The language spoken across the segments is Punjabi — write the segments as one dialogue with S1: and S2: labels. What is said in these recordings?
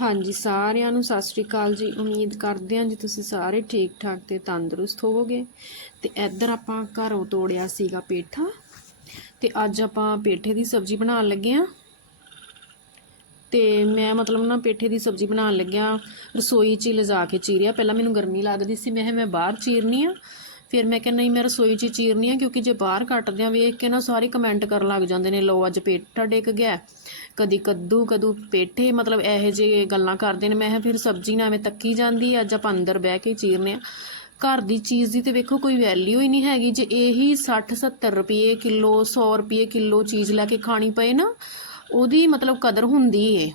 S1: ਹਾਂਜੀ, ਸਾਰਿਆਂ ਨੂੰ ਸਤਿ ਸ਼੍ਰੀ ਅਕਾਲ ਜੀ। ਉਮੀਦ ਕਰਦੇ ਹਾਂ ਜੀ ਤੁਸੀਂ ਸਾਰੇ ਠੀਕ ਠਾਕ ਤੇ ਤੰਦਰੁਸਤ ਹੋਵੋਗੇ। ਤੇ ਇੱਧਰ ਆਪਾਂ ਘਰੋਂ ਤੋੜਿਆ ਸੀਗਾ ਪੇਠਾ। ਤੇ ਅੱਜ ਆਪਾਂ ਪੇਠੇ ਦੀ ਸਬਜ਼ੀ ਬਣਾਉਣ ਲੱਗੇ ਆ ਤੇ ਮੈਂ ਮਤਲਬ ਨਾ ਪੇਠੇ ਦੀ ਸਬਜ਼ੀ ਬਣਾਉਣ ਲੱਗਿਆ, ਰਸੋਈ 'ਚ ਹੀ ਲਿਜਾ ਕੇ ਚੀਰਿਆ। ਪਹਿਲਾਂ ਮੈਨੂੰ ਗਰਮੀ ਲੱਗਦੀ ਸੀ, ਮੈਂ ਕਿਹਾ ਮੈਂ ਬਾਹਰ ਚੀਰਨੀ ਆ। ਫਿਰ ਮੈਂ ਕਿਹਾ, ਨਹੀਂ, ਮੈਂ ਰਸੋਈ 'ਚ ਹੀ ਚੀਰਨੀ ਆ, ਕਿਉਂਕਿ ਜੇ ਬਾਹਰ ਕੱਟਦੇ ਆ ਵੇਖ ਕੇ ਨਾ ਸਾਰੇ ਕਮੈਂਟ ਕਰਨ ਲੱਗ ਜਾਂਦੇ ਨੇ, ਲਓ, ਅੱਜ ਪੇਠਾ ਡਿੱਗ ਗਿਆ। ਕਦੀ ਕੱਦੂ, ਕਦੂ ਪੇਠੇ, ਮਤਲਬ ਇਹੋ ਜਿਹੇ ਗੱਲਾਂ ਕਰਦੇ ਨੇ। ਮੈਂ ਕਿਹਾ, ਫਿਰ ਸਬਜ਼ੀ ਨਾ ਐਵੇਂ ਤੱਕੀ ਜਾਂਦੀ ਅੱਜ ਆਪਾਂ ਅੰਦਰ ਬਹਿ ਕੇ ਚੀਰਨੇ ਆ। ਘਰ ਦੀ ਚੀਜ਼ ਦੀ ਤੇ ਵੇਖੋ, ਕੋਈ ਵੈਲਿਊ ਹੀ ਨਹੀਂ ਹੈਗੀ। ਜੇ ਇਹੀ 60 70 ਰੁਪਏ ਕਿਲੋ 100 ਰੁਪਏ ਕਿਲੋ ਚੀਜ਼ ਲੈ ਕੇ ਖਾਣੀ ਪਏ ਨਾ, ਉਹਦੀ ਮਤਲਬ ਕਦਰ ਹੁੰਦੀ ਏ।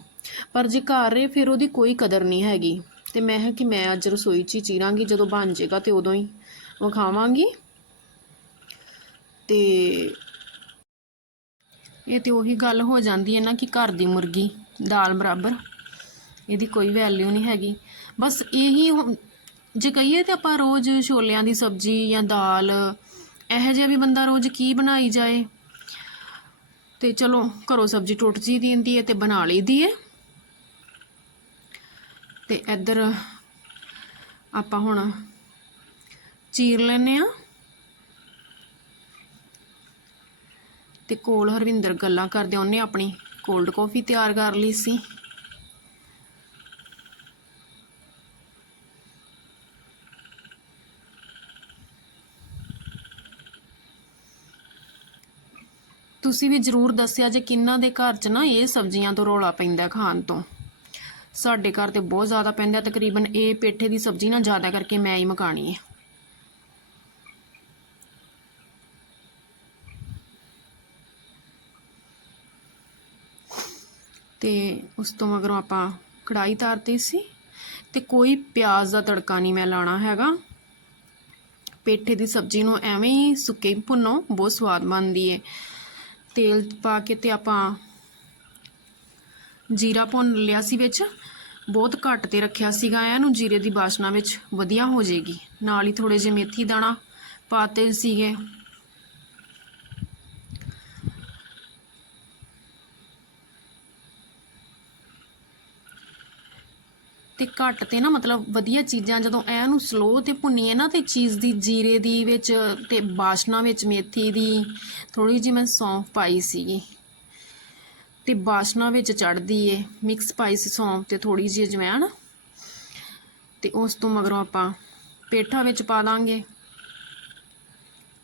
S1: ਪਰ ਜੇ ਘਰ ਏ, ਫਿਰ ਉਹਦੀ ਕੋਈ ਕਦਰ ਨਹੀਂ ਹੈਗੀ। ਤੇ ਮੈਂ ਕਿਹਾ ਕਿ ਮੈਂ ਅੱਜ ਰਸੋਈ 'ਚ ਹੀ ਚੀਰਾਂਗੀ, ਜਦੋਂ ਬਣ ਜਾਏਗਾ ਤੇ ਉਦੋਂ ਹੀ। ਵਿਖਾਵਾਂਗੀ। ਤੇ ਇਹ ਤੇ ਉਹੀ ਗੱਲ ਹੋ ਜਾਂਦੀ ਹੈ ਨਾ ਕਿ ਘਰ ਦੀ ਮੁਰਗੀ, ਦਾਲ ਬਰਾਬਰ, ਇਹਦੀ ਕੋਈ ਵੈਲਿਊ ਨਹੀਂ ਹੈਗੀ। ਬਸ ਇਹੀ ਹੁਣ- ਜੇ ਕਹੀਏ ਤੇ ਆਪਾਂ ਰੋਜ਼ ਛੋਲਿਆਂ ਦੀ ਸਬਜ਼ੀ ਜਾਂ ਦਾਲ, ਇਹੋ ਜਿਹਾ ਵੀ ਬੰਦਾ ਰੋਜ਼ ਕੀ ਬਣਾਈ ਜਾਏ? ਤੇ ਚਲੋ, ਘਰੋਂ ਸਬਜ਼ੀ ਟੁੱਟ ਜੀ ਦੀ ਹੁੰਦੀ ਹੈ ਤੇ ਬਣਾ ਲਈਦੀ ਹੈ। ਤੇ ਇੱਧਰ ਆਪਾਂ ਹੁਣ ਚੀਰ ਲੈਨੇ ਆ ਤੇ ਕੋਲ ਹਰਵਿੰਦਰ ਗੱਲਾਂ ਕਰਦੇ ਉਹਨੇ ਆਪਣੀ ਕੋਲਡ ਕਾਫੀ ਤਿਆਰ ਕਰ ਲਈ ਸੀ। ਤੁਸੀਂ ਵੀ ਜਰੂਰ ਦੱਸਿਆ ਜੇ ਕਿੰਨਾ ਦੇ ਘਰ 'ਚ ਨਾ ਇਹ ਸਬਜ਼ੀਆਂ ਤੋਂ ਰੋਲਾ ਪੈਂਦਾ ਖਾਣ ਤੋਂ। ਸਾਡੇ ਘਰ ਤੇ ਬਹੁਤ ਜ਼ਿਆਦਾ ਪੈਂਦਾ ਤਕਰੀਬਨ ਇਹ ਪੇਠੇ ਦੀ ਸਬਜ਼ੀ ਨਾ ਜ਼ਿਆਦਾ ਕਰਕੇ ਮੈਂ ਹੀ ਮਕਾਣੀ ਹੈ। ਤੇ ਉਸ ਤੋਂ ਮਗਰੋਂ ਆਪਾਂ ਕੜਾਈ ਧਰਤੀ ਸੀ ਤੇ ਕੋਈ ਪਿਆਜ਼ ਦਾ ਤੜਕਾ ਨਹੀਂ ਮੈਂ ਲਾਣਾ ਹੈਗਾ। ਪੇਠੇ ਦੀ ਸਬਜ਼ੀ ਨੂੰ ਐਵੇਂ ਹੀ ਸੁੱਕੇ ਭੁੰਨੋ, ਬਹੁਤ ਸਵਾਦ ਬਣਦੀ ਹੈ ਤੇਲ ਪਾ ਕੇ ਤੇ ਆਪਾਂ ਜੀਰਾ ਭੁੰਨ ਲਿਆ ਸੀ ਵਿੱਚ। ਬਹੁਤ ਘੱਟ ਤੇ ਰੱਖਿਆ ਸੀਗਾ ਇਹਨੂੰ ਜੀਰੇ ਦੀ ਬਾਸ਼ਨਾ ਵਿੱਚ ਵਧੀਆ ਹੋ ਜਾਏਗੀ ਨਾਲ ਹੀ ਥੋੜੇ ਜਿਹੇ ਮੇਥੀ ਦਾਣਾ ਪਾਤੇ ਸੀਗੇ। ਤੇ ਘੱਟ ਤੇ ਨਾ ਮਤਲਬ ਵਧੀਆ ਚੀਜ਼ਾਂ, ਜਦੋਂ ਐ ਨੂੰ ਸਲੋ ਤੇ ਭੁੰਨੀਏ ਨਾ ਤੇ ਚੀਜ਼ ਦੀ ਜੀਰੇ ਦੀ ਵਿੱਚ ਤੇ ਬਾਸ਼ਨਾ ਵਿੱਚ ਮੇਥੀ ਦੀ ਥੋੜੀ ਜਿਹੀ ਮੈਂ ਸੌਂਫ ਪਾਈ ਸੀਗੀ। ਤੇ ਬਾਸ਼ਨਾ ਵਿੱਚ ਚੜਦੀ ਏ ਮਿਕਸ ਪਾਈ ਸੀ ਸੌਂਫ ਤੇ ਥੋੜੀ ਜਿਹੀ ਅਜਵਾਇਣ ਤੇ ਉਸ ਤੋਂ ਮਗਰੋਂ ਆਪਾਂ ਪੇਠਾ ਵਿੱਚ ਪਾ ਦਾਂਗੇ।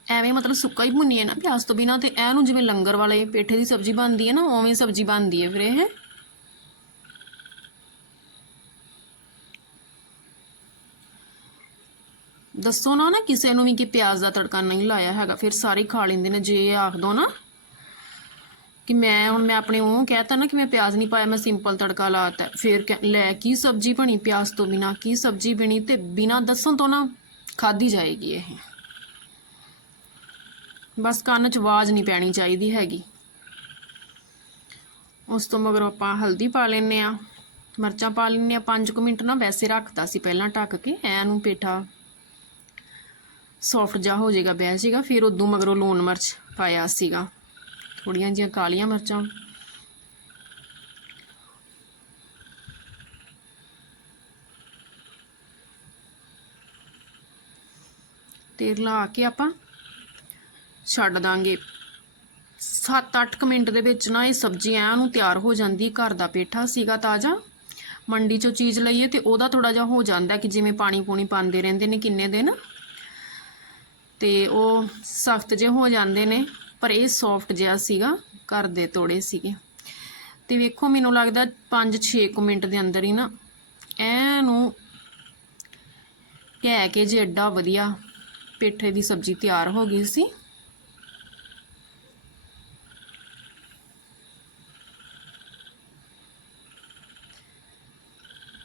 S1: ਐਵੇਂ ਮਤਲਬ ਸੁੱਕਾ ਹੀ ਭੁੰਨੀਏ ਨਾ ਪਿਆਜ਼ ਤੋਂ ਬਿਨਾ ਤੇ ਐ ਨੂੰ ਜਿਵੇਂ ਲੰਗਰ ਵਾਲੇ ਪੇਠੇ ਦੀ ਸਬਜ਼ੀ ਬਣਦੀ ਹੈ ਨਾ, ਉਵੇਂ ਸਬਜ਼ੀ ਬਣਦੀ ਹੈ ਫਿਰ ਇਹ। ਦੱਸੋ ਨਾ ਨਾ ਕਿਸੇ ਨੂੰ ਵੀ ਕਿ ਪਿਆਜ਼ ਦਾ ਤੜਕਾ ਨਹੀਂ ਲਾਇਆ ਹੈਗਾ, ਫਿਰ ਸਾਰੇ ਖਾ ਲੈਂਦੇ ਨੇ, ਜੇ ਇਹ ਆਖ ਦੋ ਨਾ ਕਿ ਮੈਂ ਹੁਣ ਮੈਂ ਆਪਣੇ ਉਹ ਕਹਿਤਾ ਨਾ ਕਿ ਮੈਂ ਪਿਆਜ਼ ਨਹੀਂ ਪਾਇਆ, ਮੈਂ ਸਿੰਪਲ ਤੜਕਾ ਲਾਤਾ। ਫਿਰ ਲੈ ਕੀ ਸਬਜ਼ੀ ਬਣੀ ਪਿਆਜ਼ ਤੋਂ ਬਿਨਾ, ਕੀ ਸਬਜ਼ੀ ਬਣੀ ਤੇ ਬਿਨਾ ਦੱਸਣ ਤੋਂ ਨਾ ਖਾਦੀ ਜਾਏਗੀ ਇਹ। ਬਸ ਕੰਨ 'ਚ ਆਵਾਜ਼ ਨਹੀਂ ਪੈਣੀ ਚਾਹੀਦੀ ਹੈਗੀ। ਉਸ ਤੋਂ ਮਗਰ ਆਪਾਂ ਹਲਦੀ ਪਾ ਲੈਨੇ ਆ ਮਿਰਚਾਂ ਪਾ ਲੈਨੇ ਆ 5 ਮਿੰਟ ਨਾ ਵੈਸੇ ਰੱਖਦਾ ਸੀ ਪਹਿਲਾਂ ਢੱਕ ਕੇ, ਐ ਨੂੰ ਪੇਠਾ ਸੌਫਟ ਜਾ ਹੋ ਜਾਏਗਾ ਬਹਿ ਸੀਗਾ। ਫਿਰ ਉਦੋਂ ਮਗਰੋਂ ਲੂਣ ਮਿਰਚ ਪਾਇਆ ਸੀਗਾ। ਥੋੜੀਆਂ ਜਿਹੀਆਂ ਕਾਲੀਆਂ ਮਿਰਚਾਂ। ਤੇ ਲਾ ਕੇ ਆਪਾਂ ਛੱਡ ਦਾਂਗੇ। 7-8 ਮਿੰਟ ਦੇ ਵਿੱਚ ਨਾ ਇਹ ਸਬਜ਼ੀ ਐ ਨੂੰ ਤਿਆਰ ਹੋ ਜਾਂਦੀ, ਘਰ ਦਾ ਪੇਠਾ ਸੀਗਾ ਤਾਜ਼ਾ। ਮੰਡੀ ਚੋਂ ਚੀਜ਼ ਲਈਏ ਤੇ ਉਹਦਾ ਥੋੜਾ ਜਿਹਾ ਹੋ ਜਾਂਦਾ ਕਿ ਜਿਵੇਂ ਪਾਣੀ ਪੂਣੀ ਪਾਉਂਦੇ ਰਹਿੰਦੇ ਨੇ ਕਿੰਨੇ ਦਿਨ। ਤੇ ਉਹ ਸਖਤ ਜੇ ਹੋ ਜਾਂਦੇ ਨੇ, ਪਰ ਇਹ ਸੌਫਟ ਜਿਹਾ ਸੀਗਾ, ਘਰ ਦੇ ਤੋੜੇ ਸੀਗੇ। ਤੇ ਵੇਖੋ, ਮੈਨੂੰ ਲੱਗਦਾ 5-6 ਮਿੰਟ ਦੇ ਅੰਦਰ ਹੀ ਨਾ ਐ ਨੂੰ ਕਹਿ ਕੇ ਜੇ ਐਡਾ ਵਧੀਆ ਪੇਠੇ ਦੀ ਸਬਜ਼ੀ ਤਿਆਰ ਹੋ ਗਈ ਸੀ।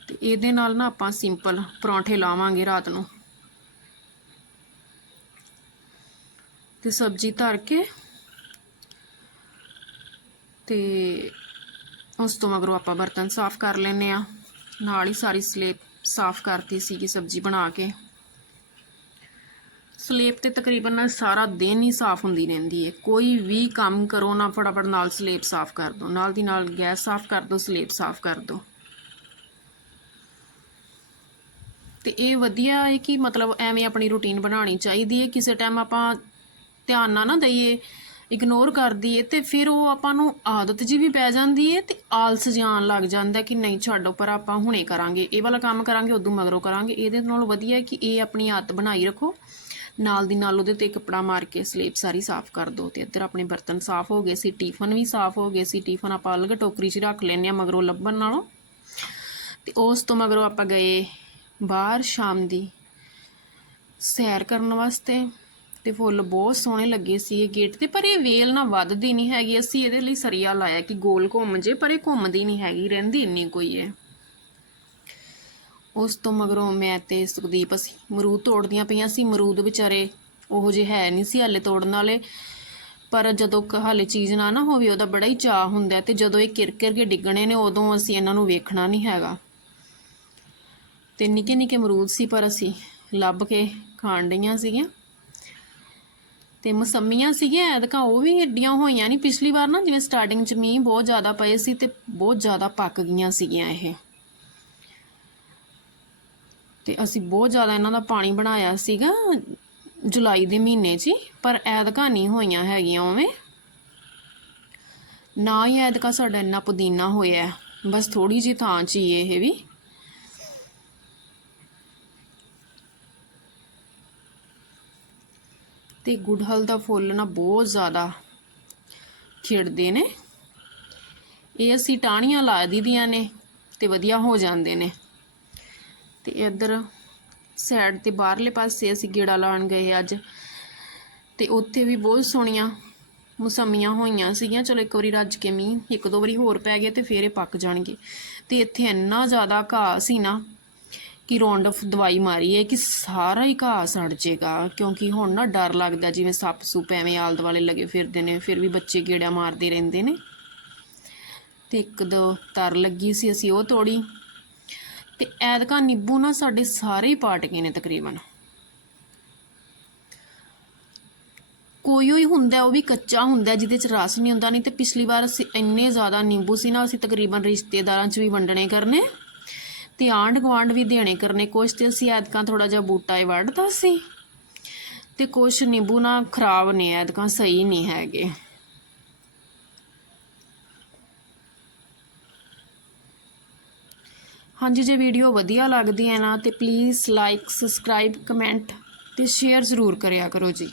S1: ਤੇ ਇਹਦੇ ਨਾਲ ਨਾ ਆਪਾਂ ਸਿੰਪਲ ਪਰੌਂਠੇ ਲਾਵਾਂਗੇ ਰਾਤ ਨੂੰ। ਤੇ ਸਬਜ਼ੀ ਧਰ ਕੇ ਤੇ ਉਸ ਤੋਂ ਮਗਰੋਂ ਆਪਾਂ ਬਰਤਨ ਸਾਫ਼ ਕਰ ਲੈਨੇ ਆ ਨਾਲ ਹੀ ਸਾਰੀ ਸਲੇਬ ਸਾਫ਼ ਕਰਤੀ ਸੀਗੀ ਸਬਜ਼ੀ ਬਣਾ ਕੇ। ਸਲੇਬ ਤੇ ਤਕਰੀਬਨ ਸਾਰਾ ਦਿਨ ਹੀ ਸਾਫ਼ ਹੁੰਦੀ ਰਹਿੰਦੀ ਹੈ। ਕੋਈ ਵੀ ਕੰਮ ਕਰੋ ਨਾ, ਫਟਾਫਟ ਨਾਲ ਸਲੇਬ ਸਾਫ਼ ਕਰ ਦਿਓ। ਨਾਲ ਦੀ ਨਾਲ ਗੈਸ ਸਾਫ਼ ਕਰ ਦਿਓ ਸਲੇਬ ਸਾਫ਼ ਕਰ ਦਿਓ। ਤੇ ਇਹ ਵਧੀਆ ਹੈ ਕਿ ਮਤਲਬ ਐਵੇਂ ਆਪਣੀ ਰੁਟੀਨ ਬਣਾਉਣੀ ਚਾਹੀਦੀ ਹੈ। ਕਿਸੇ ਟਾਈਮ ਆਪਾਂ ਧਿਆਨ ਨਾ ਨਾ ਦਈਏ ਇਗਨੋਰ ਕਰ ਦਈਏ ਤੇ ਫਿਰ ਉਹ ਆਪਾਂ ਨੂੰ ਆਦਤ ਜੀ ਵੀ ਪੈ ਜਾਂਦੀ ਹੈ ਤੇ ਆਲਸ ਜਾਣ ਲੱਗ ਜਾਂਦਾ ਕਿ ਨਹੀਂ ਛੱਡੋ ਪਰ ਆਪਾਂ ਹੁਣੇ ਕਰਾਂਗੇ। ਇਹ ਵਾਲਾ ਕੰਮ ਕਰਾਂਗੇ, ਉਦੋਂ ਮਗਰੋਂ ਕਰਾਂਗੇ। ਇਹਦੇ ਨਾਲ ਵਧੀਆ ਕਿ ਇਹ ਆਪਣੀ ਆਦਤ ਬਣਾਈ ਰੱਖੋ। ਨਾਲ ਦੀ ਨਾਲ ਉਹਦੇ ਤੇ ਕੱਪੜਾ ਮਾਰ ਕੇ ਸਲੇਬ ਸਾਰੀ ਸਾਫ਼ ਕਰ ਦਿਓ ਤੇ ਇੱਧਰ ਆਪਣੇ ਬਰਤਨ ਸਾਫ਼ ਹੋ ਗਏ ਸੀ, ਟਿਫਨ ਵੀ ਸਾਫ਼ ਹੋ ਗਏ ਸੀ। ਟਿਫਨ ਆਪਾਂ ਅਲੱਗ ਟੋਕਰੀ 'ਚ ਰੱਖ ਲੈਂਦੇ ਆ ਮਗਰੋਂ ਲੱਭਣ ਨਾਲੋਂ। ਤੇ ਉਸ ਤੋਂ ਮਗਰੋਂ ਆਪਾਂ ਗਏ ਬਾਹਰ ਸ਼ਾਮ ਦੀ ਸੈਰ ਕਰਨ ਵਾਸਤੇ। ਤੇ ਫੁੱਲ ਬਹੁਤ ਸੋਹਣੇ ਲੱਗੇ ਸੀ ਇਹ ਗੇਟ ਤੇ, ਪਰ ਇਹ ਵੇਲ ਨਾ ਵੱਧਦੀ ਨਹੀਂ ਹੈਗੀ। ਅਸੀਂ ਇਹਦੇ ਲਈ ਸਰੀਆ ਲਾਇਆ ਕਿ ਗੋਲ ਘੁੰਮ ਜੇ, ਪਰ ਇਹ ਘੁੰਮਦੀ ਨਹੀਂ ਹੈਗੀ, ਰਹਿੰਦੀ ਇੰਨੀ ਕੋਈ ਹੈ ਉਸ ਤੋਂ ਮਗਰੋਂ ਮੈਂ ਤੇ ਸੁਖਦੀਪ ਅਸੀਂ ਮਰੂਦ ਤੋੜਦੀਆਂ ਪਈਆਂ ਸੀ। ਮਰੂਦ ਵਿਚਾਰੇ ਉਹੋ ਜਿਹੇ ਹੈ ਨਹੀਂ ਸੀ ਹਾਲੇ ਤੋੜਨ ਵਾਲੇ, ਪਰ ਜਦੋਂ ਕ- ਹਾਲੇ ਚੀਜ਼ ਨਾ ਨਾ ਹੋਵੇ, ਉਹਦਾ ਬੜਾ ਹੀ ਚਾਹ ਹੁੰਦਾ ਹੈ ਤੇ ਜਦੋਂ ਇਹ ਕਿਰਕਿਰ ਕੇ ਡਿੱਗਣੇ ਨੇ, ਉਦੋਂ ਅਸੀਂ ਇਹਨਾਂ ਨੂੰ ਵੇਖਣਾ ਨਹੀਂ ਹੈਗਾ। ਤੇ ਨਿੱਕੇ ਨਿੱਕੇ ਮਰੂਦ ਸੀ, ਪਰ ਅਸੀਂ ਲੱਭ ਕੇ ਖਾਣ ਡਈਆਂ ਸੀਗੀਆਂ। ਤੇ ਮਸੰਮੀਆਂ ਸੀਗੀਆਂ ਐਤਕਾਂ ਉਹ ਵੀ ਏਡੀਆਂ ਹੋਈਆਂ ਨਹੀਂ ਪਿਛਲੀ ਵਾਰ ਨਾ ਜਿਵੇਂ ਸਟਾਰਟਿੰਗ ਚ ਮੀਂਹ ਬਹੁਤ ਜ਼ਿਆਦਾ ਪਏ ਸੀ ਤੇ ਬਹੁਤ ਜ਼ਿਆਦਾ ਪੱਕ ਗਈਆਂ ਸੀਗੀਆਂ ਇਹ। ਤੇ ਅਸੀਂ ਬਹੁਤ ਜ਼ਿਆਦਾ ਇਹਨਾਂ ਦਾ ਪਾਣੀ ਬਣਾਇਆ ਸੀਗਾ ਜੁਲਾਈ ਦੇ ਮਹੀਨੇ 'ਚ ਹੀ, ਪਰ ਐਤਕਾਂ ਨਹੀਂ ਹੋਈਆਂ ਹੈਗੀਆਂ ਉਵੇਂ। ਨਾ ਹੀ ਐਤਕਾਂ ਸਾਡਾ ਇੰਨਾ ਪੁਦੀਨਾ ਹੋਇਆ ਬਸ ਥੋੜੀ ਜਿਹੀ ਥਾਂ 'ਚ ਹੀ ਇਹ ਵੀ। ਤੇ ਗੁੜਹਲ ਦਾ ਫੁੱਲ ਨਾ ਬਹੁਤ ਜ਼ਿਆਦਾ ਖਿੜਦੇ ਨੇ। ਇਹ ਅਸੀਂ ਟਾਹਣੀਆਂ ਲਾ ਦਿੰਦੀਆਂ ਨੇ ਤੇ ਵਧੀਆ ਹੋ ਜਾਂਦੇ ਨੇ। ਤੇ ਇੱਧਰ ਸਾਈਡ ਤੇ ਬਾਹਰਲੇ ਪਾਸੇ ਅਸੀਂ ਗੇੜਾ ਲਾਉਣ ਗਏ ਅੱਜ। ਤੇ ਉੱਥੇ ਵੀ ਬਹੁਤ ਸੋਹਣੀਆਂ ਮੌਸਮੀਆਂ ਹੋਈਆਂ ਸੀਗੀਆਂ। ਚਲੋ ਇੱਕ ਵਾਰੀ ਰੱਜ ਕੇ ਮੀਂਹ, ਇੱਕ ਦੋ ਵਾਰੀ ਹੋਰ ਪੈ ਗਿਆ ਤੇ ਫੇਰ ਇਹ ਪੱਕ ਜਾਣਗੇ। ਤੇ ਇੱਥੇ ਇੰਨਾ ਜ਼ਿਆਦਾ ਘਾਹ ਸੀ ਨਾ ਕਿ ਰੌਂਡਫ ਦਵਾਈ ਮਾਰੀ ਹੈ ਕਿ ਸਾਰਾ ਹੀ ਘਾਹ ਸੜ ਜਾਏਗਾ ਕਿਉਂਕਿ ਹੁਣ ਨਾ ਡਰ ਲੱਗਦਾ ਜਿਵੇਂ ਸੱਪ ਸੂਪ ਐਵੇਂ ਆਲੇ ਦੁਆਲੇ ਲੱਗੇ ਫਿਰਦੇ ਨੇ, ਫਿਰ ਵੀ ਬੱਚੇ ਗੇੜਾ ਮਾਰਦੇ ਰਹਿੰਦੇ ਨੇ। ਤੇ ਇੱਕ ਦੋ ਤਰ ਲੱਗੀ ਸੀ, ਅਸੀਂ ਉਹ ਤੋੜੀ। ਤੇ ਐਤਕਾਂ ਨਿੰਬੂ ਨਾ ਸਾਡੇ ਸਾਰੇ ਹੀ ਪਾਟ ਗਏ ਨੇ ਤਕਰੀਬਨ। ਕੋਈ ਹੋਈ ਹੁੰਦਾ ਉਹ ਵੀ ਕੱਚਾ ਹੁੰਦਾ ਜਿਹਦੇ ਚ ਰਸ ਨਹੀਂ ਹੁੰਦਾ, ਨਹੀਂ ਤੇ ਪਿਛਲੀ ਵਾਰ ਅਸੀਂ ਇੰਨੇ ਜ਼ਿਆਦਾ ਨਿੰਬੂ ਸੀ ਨਾ, ਅਸੀਂ ਤਕਰੀਬਨ ਰਿਸ਼ਤੇਦਾਰਾਂ ਚ ਵੀ ਵੰਡਣੇ ਕਰਨੇ। ਤੇ ਆਂਢ ਗੁਆਂਢ ਵੀ ਦੇਣੇ ਕਰਨੇ, ਕੁਛ ਤੇ ਅਸੀਂ ਐਤਕਾਂ ਥੋੜਾ ਜਿਹਾ ਬੂਟਾ ਹੀ ਵੱਢਦਾ ਸੀ। ਤੇ ਕੁਛ ਨਿੰਬੂ ਨਾ ਖਰਾਬ ਨੇ, ਐਤਕਾਂ ਸਹੀ ਨਹੀਂ ਹੈਗੇ। ਹਾਂਜੀ, ਜੇ ਵੀਡੀਓ ਵਧੀਆ ਲੱਗਦੀ ਹੈ ਨਾ, ਤੇ ਪਲੀਜ਼ ਲਾਈਕ ਸਬਸਕ੍ਰਾਈਬ ਕਮੈਂਟ ਤੇ ਸ਼ੇਅਰ ਜ਼ਰੂਰ ਕਰਿਆ ਕਰੋ ਜੀ।